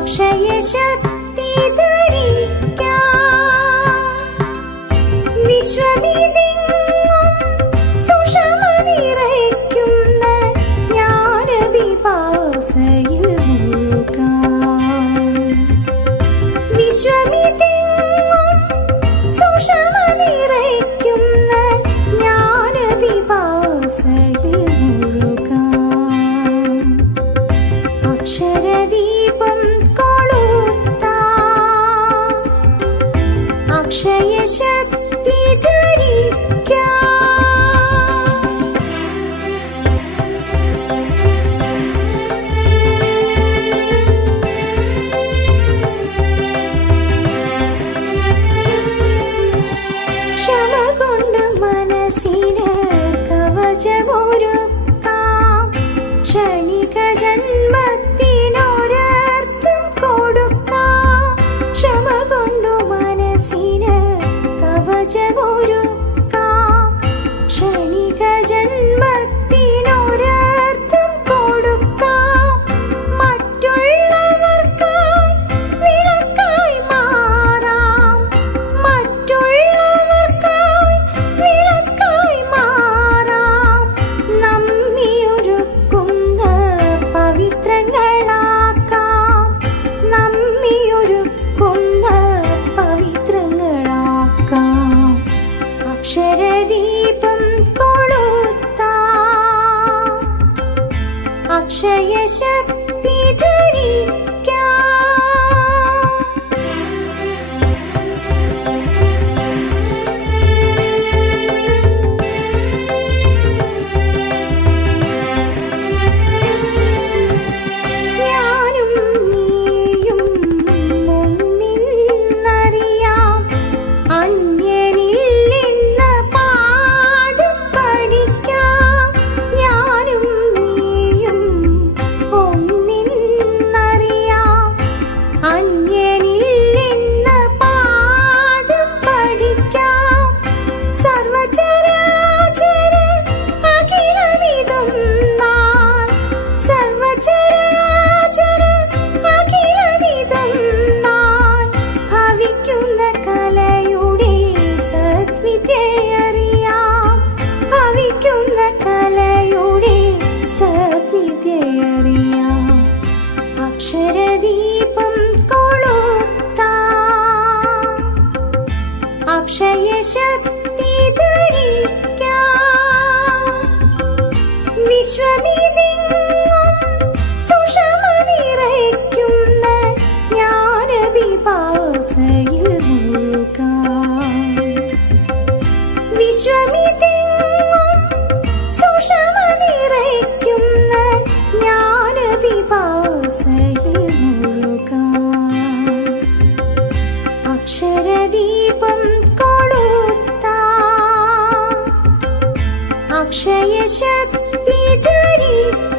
അക്ഷയശക്തി ധരിക്കാം. വിശ്വവിധിങ്ങും സുഷമ നിറയ്ക്കുന്ന ജ്ഞാനപിപാസയിൽ മുഴുകാം. വിശ്വവിധിങ്ങും സുഷമ നിറയ്ക്കുന്ന ജ്ഞാനപിപാസയിൽ മുഴുകാം. അക്ഷരദീപം കൊളുത്താം. അക്ഷയശക്തി ധരിക്കാം. ക്ഷമ കൊണ്ട് മനസ്സിന് കവചമൊരുക്കാം. ക്ഷണിക ജന്മത്തിനൊരർത്ഥം കൊടുക്കാം. ക്ഷമ കൊണ്ടു മനസ്സിന് കവചമൊരുക്കാം. ക്ഷണിക ജന്മത്തിനൊരർത്ഥം കൊടുക്കാം. മറ്റുള്ളവർക്കായി വിളക്കായി മാറാം. മറ്റുള്ളവർക്കായി വിളക്കായി മാറാം. നമ്മിയൊരുക്കുന്ന പവിത്രങ്ങളാക്കാം. നമ്മിയൊരുക്കുന്ന പവിത്രങ്ങളാക്കാം. അക്ഷരദീപം കൊളുത്താം. അക്ഷയശക്തി ധരിക്കാം. ഞാനും നീയും ഒന്നിന്നറിയാം. അന്യനില്ലെന്ന് പാഠം പഠിക്കാം. ഞാനും നീയും ഒന്നിന്നറിയാം. അന്യനില്ലെന്ന് പാഠം പഠിക്കാം. സർവചരാചര അഖിലമിതും നാൾ. സർവചരാചര അഖിലമിതും നാൾ. ഭവിക്കുന്ന കലയുടെ സദ്വിദ്യയറിയാം. ഭവിക്കുന്ന കലയുടെ സദ്വിദ്യയറിയാം. അക്ഷരദീപം കൊളുത്താം. അക്ഷയശക്തി ധരിക്കാം. വിശ്വവിധിങ്ങും സുഷമ നിറയ്ക്കുന്ന ജ്ഞാനപിപാസയിൽ മുഴുകാം. വിശ്വവിധിങ്ങും സുഷമ നിറയ്ക്കുന്ന ജ്ഞാനപിപാസയിൽ മുഴുകാം. അക്ഷരദീപം കൊളുത്താം. അക്ഷയശക്തി ധരിക്കാം.